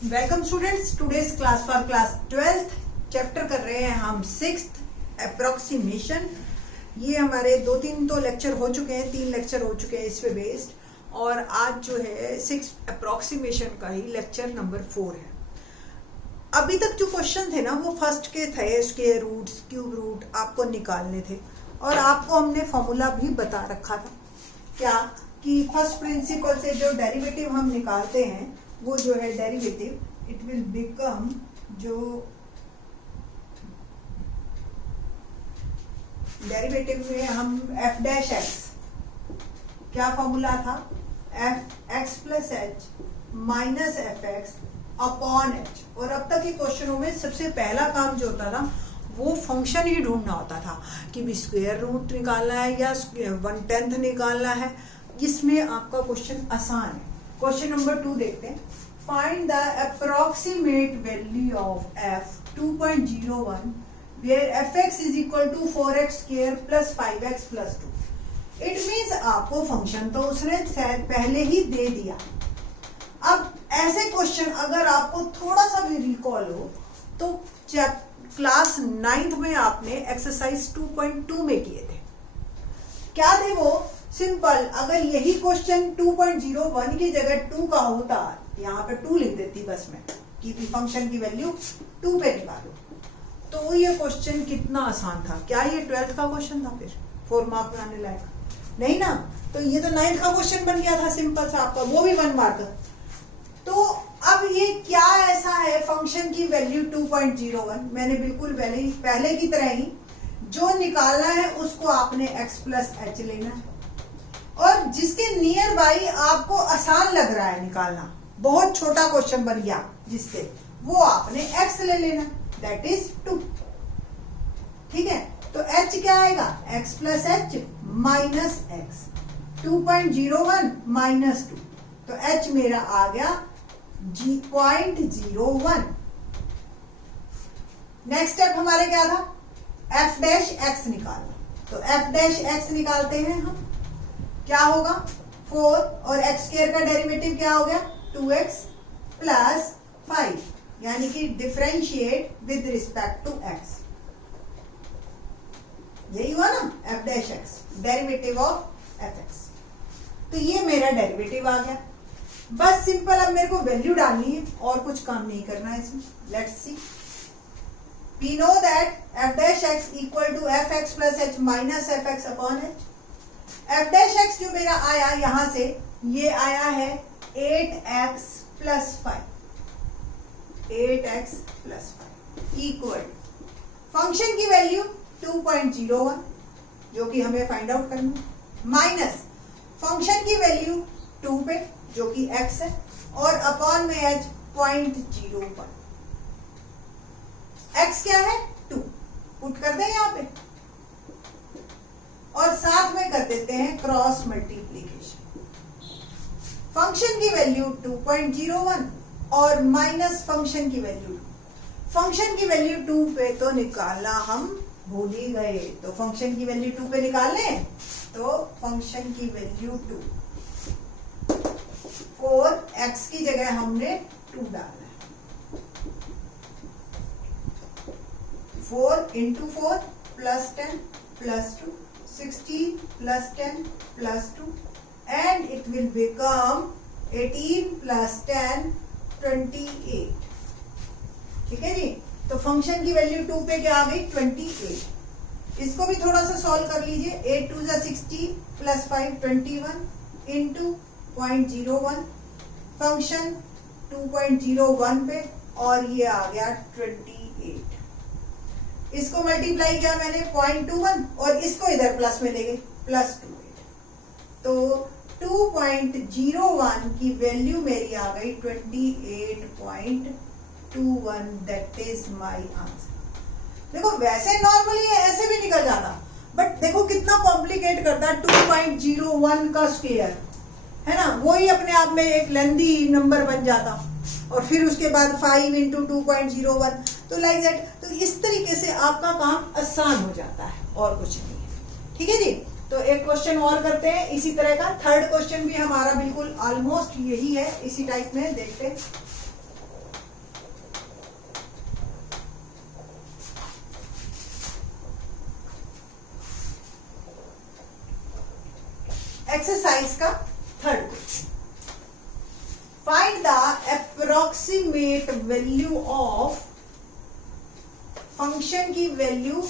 Welcome students, today's class for class 12th chapter कर रहे हैं हम 6th अप्रोक्सीमेशन। ये हमारे 2-3 तो लेक्चर हो चुके हैं, 3 लेक्चर हो चुके हैं इस पे बेस्ड, और आज जो है 6th अप्रोक्सीमेशन का ही लेक्चर नंबर 4 है। अभी तक जो क्वेश्चन थे ना वो फर्स्ट के थे, स्क्वायर रूट्स, क्यूब रूट आपको निकालने थे, और आपको हमने फॉर्मूला भी बता रखा था क्या कि फर्स्ट प्रिंसिपल से जो डेरिवेटिव हम निकालते हैं वो जो है डेरिवेटिव इट विल बिकम जो डेरिवेटिव में हम f डैश x, क्या फॉर्मूला था, f x plus H minus F x upon H. और अब तक के क्वेश्चनों में सबसे पहला काम जो होता था वो फंक्शन ही ढूंढना होता था कि भी स्क्वायर रूट निकालना है या 1/10 निकालना है। इसमें आपका क्वेश्चन आसान है। क्वेश्चन नंबर 2 देखते हैं। Find the approximate value of f 2.01 where fx is equal to 4x square plus 5x plus 2। It means आपको फंक्शन तो उसने शायद पहले ही दे दिया। अब ऐसे क्वेश्चन अगर आपको थोड़ा सा भी रिकॉल हो तो क्लास 9th में आपने एक्सरसाइज 2.2 में किए थे। क्या थे वो? सिंपल, अगर यही क्वेश्चन 2.01 की जगह 2 का होता, यहाँ पे 2 लिख देती बस में कि फंक्शन की वैल्यू 2 पे निकालो, तो ये क्वेश्चन कितना आसान था। क्या ये 12th का क्वेश्चन था फिर 4 मार्क में आने लायक? नहीं ना। तो ये तो 9th का क्वेश्चन बन गया था सिंपल सा आपका, वो भी 1 मार्क। तो अब ये क्या ऐसा है, फंक्शन की वैल्यू 2.01, मैंने बिल्कुल पहले की तरह ही जो निकालना है उसको आपने x प्लस एच लेना है, और जिसके नियर बाई आपको आसान लग रहा है निकालना, बहुत छोटा क्वेश्चन बन गया जिससे, वो आपने x ले लेना, दैट इज 2। ठीक है, तो h क्या आएगा, x plus H minus x, 2.01 minus 2, तो h मेरा आ गया 0.01। नेक्स्ट स्टेप हमारे क्या था, f डैश x निकालना। तो f डैश x निकालते हैं हम, क्या होगा 4, और x स्क्वायर का डेरिवेटिव क्या हो गया 2x प्लस 5, यानी कि differentiate with respect to x। यही हुआ ना, f dash x derivative of fx। तो ये मेरा डेरिवेटिव आ गया। बस सिंपल, अब मेरे को वैल्यू डालनी है और कुछ काम नहीं करना है इसमें। Let's see, we know that f dash x equal to fx plus h minus fx upon h। f dash x जो मेरा आया यहां से, ये आया है 8x plus 5, 8x plus 5 equal function की वैल्यू 2.01 जो कि हमें फाइंड आउट करनी है, माइनस फंक्शन की वैल्यू 2 पे जो कि x है, और अपॉन में h 0.01। x क्या है 2, पुट कर दें यहाँ पे, और साथ में कर देते हैं क्रॉस मल्टीप्लीकेशन। फंक्शन की वैल्यू 2.01 और माइनस फंक्शन की वैल्यू 2। फंक्शन की वैल्यू 2 पे तो निकालना हम भूल ही गए, तो फंक्शन की वैल्यू 2 पे निकाल लें, तो फंक्शन की वैल्यू 2 4, x की जगह हमने 2 डालना है, 4 into 4 plus 10 plus 2, 16 plus 10 plus 2, and it will become 18 plus 10 28। ठीक है जी, तो फंक्शन की वैल्यू 2 पे क्या आ गई 28। इसको भी थोड़ा सा सॉल्व कर लीजिए, 8 2 जा 60 प्लस 5 21 इंटू 0.01, फंक्शन 2.01 पे, और ये आ गया 28। इसको मल्टीप्लाई किया मैंने 0.21, और इसको इधर प्लस में ले गए प्लस 28, तो 2.01 की वैल्यू मेरी आ गई 28.21, दैट इज माय आंसर। देखो वैसे नॉर्मली ऐसे भी निकल जाता, बट देखो कितना कॉम्प्लिकेट करता है 2.01 का स्क्वायर, है ना, वही अपने आप में एक लेंदी नंबर बन जाता, और फिर उसके बाद 5 इंटू 2.01, तो लाइक दैट। तो इस तरीके से आपका काम आसान हो जाता है, और कुछ नहीं है। ठीक है जी, तो एक क्वेश्चन और करते हैं इसी तरह का। थर्ड क्वेश्चन भी हमारा बिल्कुल ऑलमोस्ट यही है, इसी टाइप में देखते हैं। एक्सरसाइज का third question, find the approximate value of function की value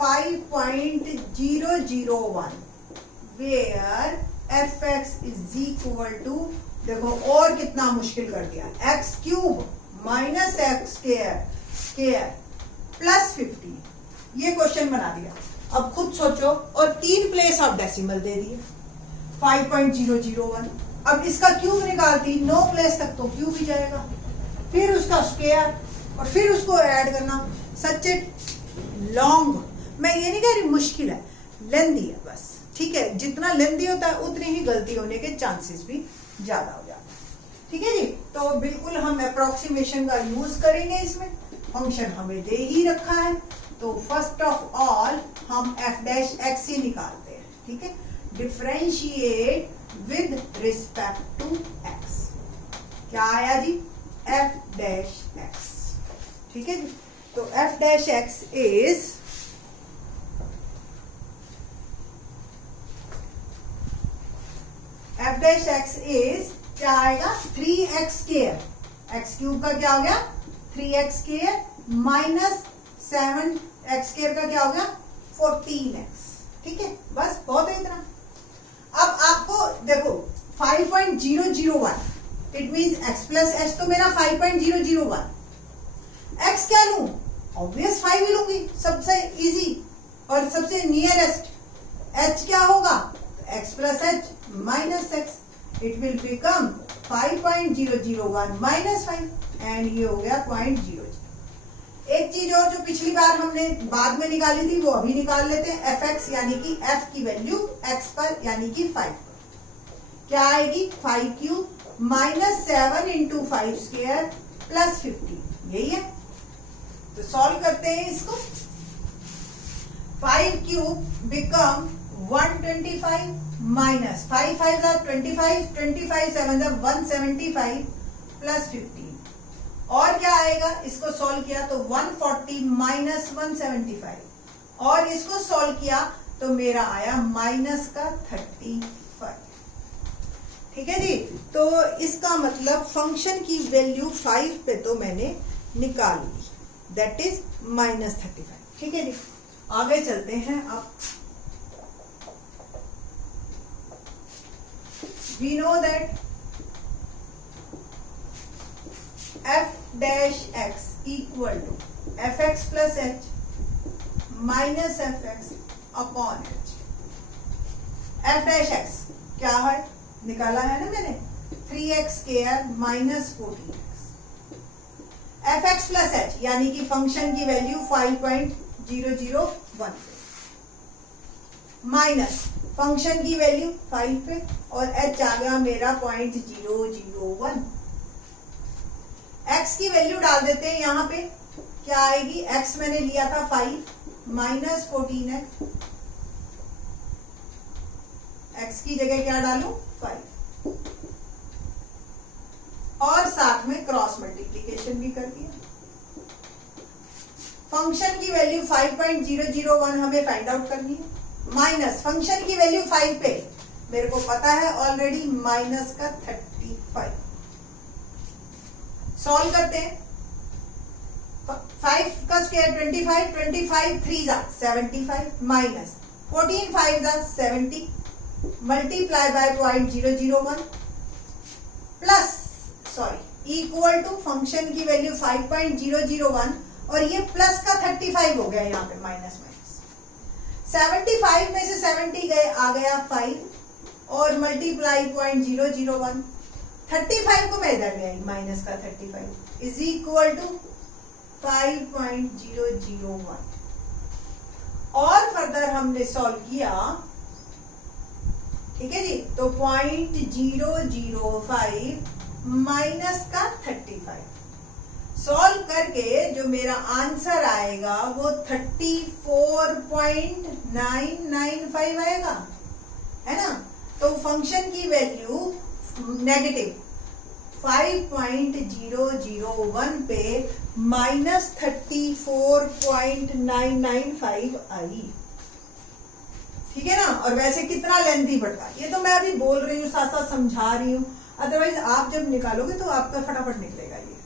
5.001 where fx is equal to, देखो और कितना मुश्किल कर दिया, x cube minus X square plus 50, ये क्वेश्चन बना दिया। अब खुद सोचो, और 3 प्लेस ऑफ डेसिमल दे दिए 5.001। अब इसका क्यूब निकालती 9 प्लेस तक तो क्यूब ही जाएगा, फिर उसका स्क्वायर और फिर उसको ऐड करना, सच इट लॉन्ग। मैं ये नहीं कह रही मुश्किल है, लेंदी है बस, ठीक है। जितना लेंदी होता है उतनी ही गलती होने के चांसेस भी ज्यादा हो जाते हैं, ठीक है जी। तो बिल्कुल हम अप्रोक्सीमेशन का यूज करेंगे इसमें। फंक्शन हमें दे ही रखा है, तो फर्स्ट ऑफ ऑल हम f डैश x ही निकालते हैं, ठीक है। Differentiate with respect to x, क्या आया जी, f डैश x, ठीक है जी। तो f dash x is f dash x is क्या आएगा, 3x स्क्वायर, x क्यूब का क्या हो गया 3x square minus 7x square का क्या हो गया 14x, ठीक है। बस बहुत है इतना। अब आपको देखो 5.001 it means x plus h, तो मेरा 5.001, x क्या लूं, ऑब्वियस 5 ही लूंगी, सबसे इजी और सबसे नियरेस्ट। h क्या होगा, x plus h minus x, it will become 5.001 minus 5 and ये हो गया 0.00। एक चीज और जो पिछली बार हमने बाद में निकाली थी वो अभी निकाल लेते हैं, fx यानी कि f की वैल्यू x पर यानी कि 5 पर क्या आएगी, 5 cube minus 7 into 5 square plus 50, यही है। तो सॉल्व करते हैं इसको, 5 क्यूब बिकम 125 माइनस 5 5 25, 25 7 175 प्लस 15, और क्या आएगा, इसको सॉल्व किया तो 140 माइनस 175, और इसको सॉल्व किया तो मेरा आया माइनस का 35, ठीक है जी। तो इसका मतलब फंक्शन की वैल्यू 5 पे तो मैंने निकाल ली, दैट इज माइनस 35, ठीक है जी। आगे चलते हैं। अब we know that f dash x equal to fx plus h minus fx upon h। f dash x क्या है, निकाला है ना मैंने, 3x square minus 14x, fx plus h यानी कि फंक्शन की वैल्यू 5.001 माइनस फंक्शन की वैल्यू 5 पे, और h आ गया मेरा 0.001। x की वैल्यू डाल देते हैं यहाँ पे, क्या आएगी, x मैंने लिया था 5 माइनस 14x, x की जगह क्या डालूं 5, और साथ में क्रॉस मल्टीप्लीकेशन भी कर दिया। फंक्शन की वैल्यू 5.001 हमें फाइंड आउट करनी है, माइनस फंक्शन की वैल्यू 5 पे मेरे को पता है ऑलरेडी माइनस का 35। सॉल्व करते हैं, 5 का स्क्वायर 25, 25 3 जा 75 माइनस 14 5 जा 70 multiply by 0.001 plus equal to function की वैल्यू 5.001 और ये प्लस का 35 हो गया यहाँ पे माइनस 75 में से 70 गए, आ गया 5 और मल्टीप्लाई 0.001, 35 को मैं इधर ले आई माइनस का 35 इज इक्वल टू 5.001, और फर्दर हमने सॉल्व किया, ठीक है जी। तो 0.005 माइनस का 35 सॉल्व करके जो मेरा आंसर आएगा वो 34.995 आएगा, है ना। तो फंक्शन की वैल्यू नेगेटिव 5.001 पे माइनस 34.995 आई, ठीक है ना। और वैसे कितना लेंथी पड़ता है, ये तो मैं अभी बोल रही हूँ, साथ साथ समझा रही हूँ, अदरवाइज आप जब निकालोगे तो आपका फटाफट निकलेगा ये।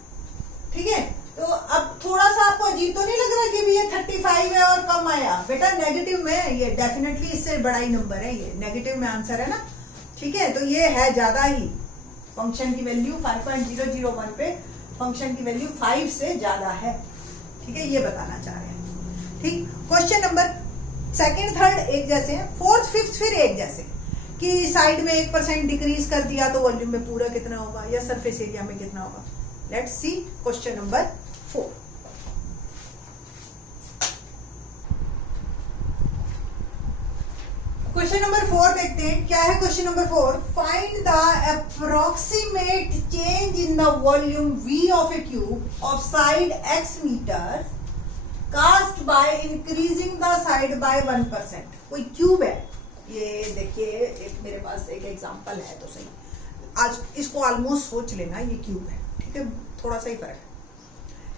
ठीक है, तो अब थोड़ा सा आपको अजीब तो नहीं लग रहा कि ये 35 है और कम आया? बेटा नेगेटिव में है ये, डेफिनेटली इससे बड़ा ही नंबर है ये, नेगेटिव में आंसर है ना। ठीक है, तो ये है ज्यादा ही, फंक्शन की वैल्यू 5.001 पे फंक्शन की वैल्यू 5 से ज्यादा है। ठीक है, ये बताना चाह रहे हैं। ठीक, क्वेश्चन नंबर सेकंड थर्ड एक जैसे हैं, फोर्थ फिफ्थ फिर एक जैसे, कि साइड में 1% डिक्रीज कर दिया तो वॉल्यूम में पूरा कितना होगा या सरफेस एरिया में कितना होगा। Let's see question number 4। Question number 4 देखते हैं क्या है। Question number 4, find the approximate change in the volume V of a cube of side x metre caused by increasing the side by 1%। कोई cube है, ये देखिए एक मेरे पास एक एग्जांपल है तो सही, आज इसको ऑलमोस्ट सोच लेना, ये क्यूब है। ठीक है, थोड़ा सा ही फर्क है।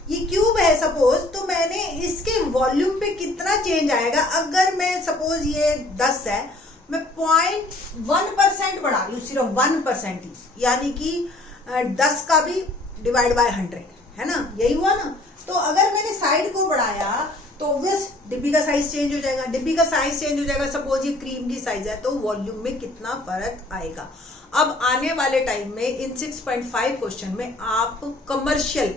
ये क्यूब है सपोज, तो मैंने इसके वॉल्यूम पे कितना चेंज आएगा, अगर मैं सपोज ये 10 है, मैं 0.1% बढ़ा रही हूँ, सिर्फ 1% ही, यानी कि 10 का भी डिवाइड बाय 100 है ना, यही हुआ ना। तो अगर मैंने साइड को बढ़ाया तो ऑब्वियस डिब्बी का साइज चेंज हो जाएगा, डिब्बी का साइज चेंज हो जाएगा। सपोज ये क्रीम की साइज है तो वॉल्यूम में कितना फर्क आएगा। अब आने वाले टाइम में इन 6.5 क्वेश्चन में आप कमर्शियल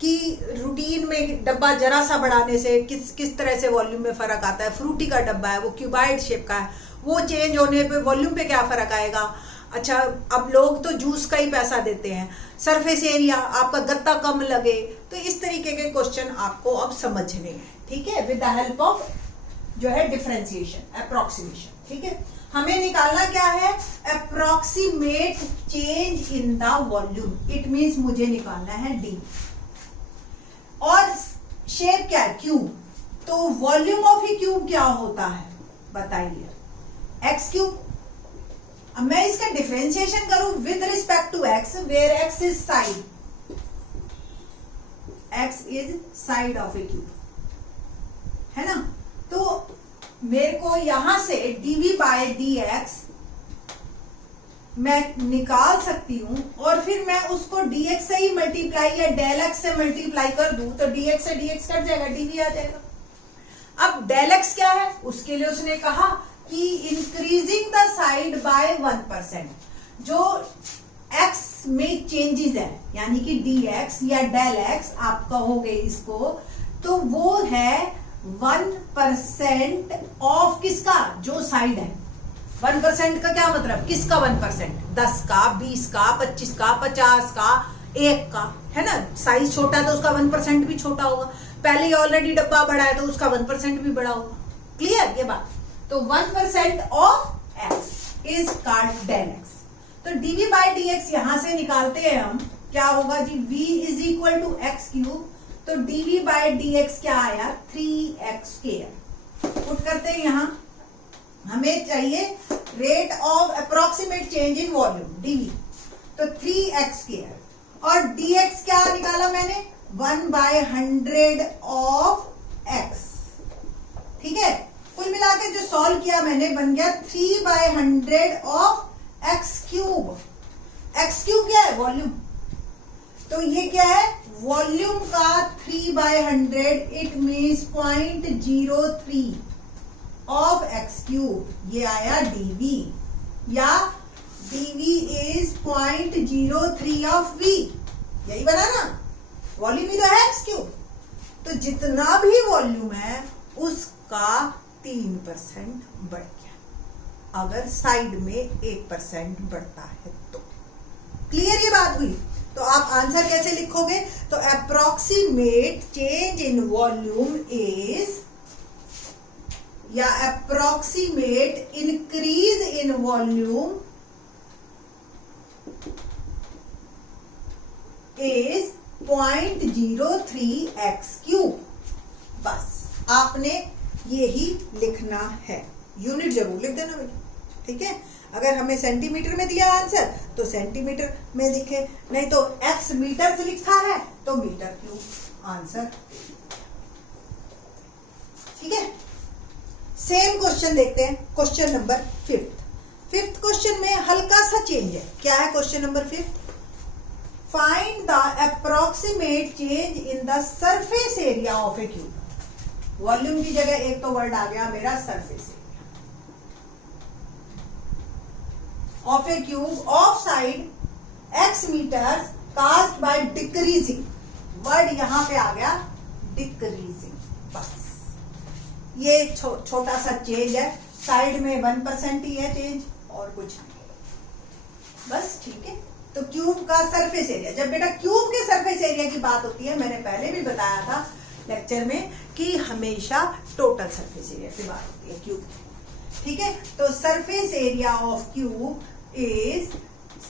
की रूटीन में डब्बा जरा सा बढ़ाने से किस तरह से वॉल्यूम में फर्क आता है। फ्रूटी का डब्बा है, वो क्यूबाइड शेप का है, वो चेंज होने पे वॉल्यूम पे क्या फर्क आएगा। अच्छा, अब लोग तो जूस का ही पैसा देते हैं, सरफेस एरिया आपका गत्ता कम लगे, तो इस तरीके के क्वेश्चन आपको अब समझने हैं। ठीक है, विद द हेल्प ऑफ जो है डिफरेंशिएशन, अप्रोक्सीमेशन। ठीक है, हमें निकालना क्या है, approximate change in the volume. It means मुझे निकालना है डी, और शेप क्या है, क्यूब। तो वॉल्यूम ऑफ ए क्यूब क्या होता है बताइए, एक्स क्यूब। अब मैं इसका डिफरेंशिएशन करूं with respect to x, where x is side, x is side of a cube, है ना। तो मेरे को यहां से dv बाय dx मैं निकाल सकती हूं, और फिर मैं उसको dx से ही मल्टीप्लाई या डेल एक्स से मल्टीप्लाई कर दूं तो dx से dx कट जाएगा, dv आ जाएगा। अब डेल एक्स क्या है, उसके लिए उसने कहा कि इंक्रीजिंग द साइड बाय 1%। जो x में चेंजेस है, यानी कि dx या डेल एक्स आप कहोगे इसको, तो वो है 1% ऑफ किसका, जो साइड है। 1% का क्या मतलब, किसका 1%, 10 का, 20 का, 25 का, 50 का, 1 का, है ना। साइज छोटा है तो उसका 1% भी छोटा होगा, पहले ही ऑलरेडी डब्बा बड़ा है तो उसका 1% भी बड़ा होगा। क्लियर ये बात। तो 1% of x is called del x. तो dv बाई dx यहां से निकालते हैं हम, क्या होगा जी, v is equal to x cube. तो dv बाई dx क्या आया, 3x स्क्वायर। पुट करते हैं यहां, हमें चाहिए rate of approximate change in volume dv, तो 3x स्क्वायर, और dx क्या निकाला मैंने, 1/100 ऑफ x। ठीक है, कुल मिला के जो सॉल्व किया मैंने बन गया 3/100 of x cube. x cube क्या है, वॉल्यूम। तो ये क्या है, वॉल्यूम का 3/100, it means 0.03 of x cube. ये आया dv, या dv इज 0.03 ऑफ v, यही बना ना, वॉल्यूम ही तो है x क्यूब। तो जितना भी वॉल्यूम है उसका 3% बढ़ गया, अगर साइड में 1% बढ़ता है तो। क्लियर ये बात हुई। तो आप आंसर कैसे लिखोगे, तो approximate change in volume is, या approximate increase in volume is 0.03x cube. बस आपने यही लिखना है, यूनिट जरूर लिख देना बेटा। ठीक है, अगर हमें सेंटीमीटर में दिया आंसर तो सेंटीमीटर में लिखे, नहीं तो x मीटर से लिखा है तो मीटर क्यूब आंसर। ठीक है, सेम क्वेश्चन देखते हैं, क्वेश्चन नंबर फिफ्थ क्वेश्चन में हल्का सा चेंज है। क्या है question number 5? Find the approximate change in the surface area of a cube. Volume की जगह एक तो वर्ड आ गया मेरा surface area of a cube of side x metres caused by decreasing. Word यहां पे आ गया डिक्रीजिंग। बस ये छोटा सा चेंज है, साइड में 1% ही है चेंज और कुछ नहीं। बस ठीक है। तो क्यूब का सरफेस एरिया, जब बेटा क्यूब के सरफेस एरिया की बात होती है, मैंने पहले भी बताया था लेक्चर में कि हमेशा टोटल सरफेस एरिया की बात होती है क्यूब की। ठीक है, तो surface area of cube is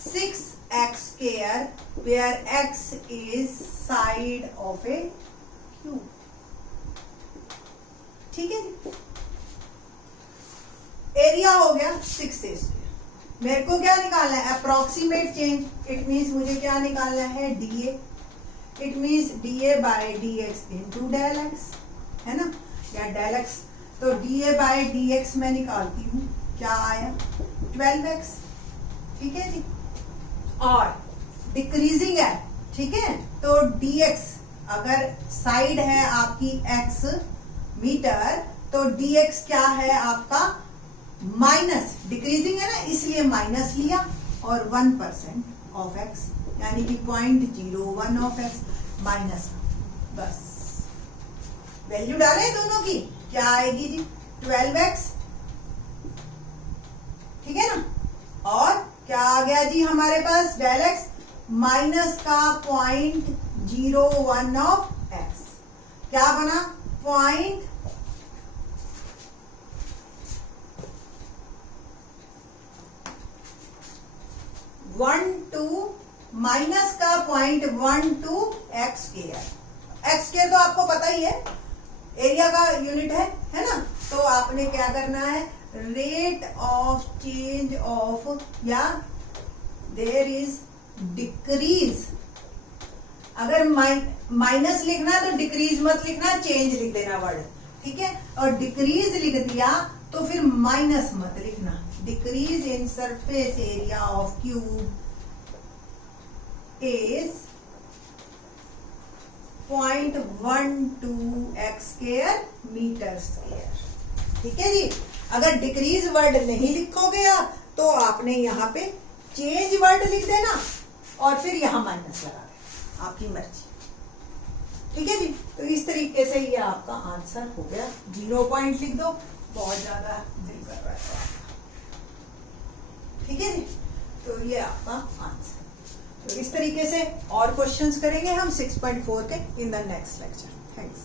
6x square where x is side of a cube। ठीक है जी, एरिया हो गया 6a square। मेरे को क्या निकालना है? Approximate change. इट मीन्स मुझे क्या निकालना है? dA। It means dA by dx into del x, है ना, या डेल एक्स। तो dA बाय dx मैं निकालती हूँ, क्या आया? 12x। ठीक है जी, और डिक्रीजिंग है। ठीक है, तो dx अगर साइड है आपकी x मीटर, तो dx क्या है आपका? माइनस, डिक्रीजिंग है ना इसलिए माइनस लिया, और 1% ऑफ x यानी कि 0.01 ऑफ x माइनस। बस वैल्यू डालें दोनों की, क्या आएगी जी? 12x। ठीक है ना, और क्या आ गया जी हमारे पास? डेल एक्स माइनस का 0.01 ऑफ x, क्या बना? 0.12 माइनस का 0.12 एक्स स्क्वायर। एक्स स्क्वायर तो आपको पता ही है, एरिया का यूनिट है ना। तो आपने क्या करना है? रेट ऑफ चेंज ऑफ, या देयर इज डिक्रीज। अगर माइनस लिखना है तो डिक्रीज मत लिखना, चेंज लिख देना वर्ड। ठीक है, और डिक्रीज लिख दिया तो फिर माइनस मत लिखना। Decrease in surface area of cube is 0.12 x square metre square. ठीक है जी, अगर डिक्रीज वर्ड नहीं लिखोगे आप तो आपने यहाँ पे चेंज वर्ड लिख देना और फिर यहाँ माइनस लगा देना, आपकी मर्जी। ठीक है जी, तो इस तरीके से ये आपका आंसर हो गया। 0 पॉइंट लिख दो, बहुत ज्यादा दिल कर रहा है। ठीक है जी, तो ये आपका आंसर। तो इस तरीके से और क्वेश्चंस करेंगे हम 6.4 के in the next lecture. Thanks.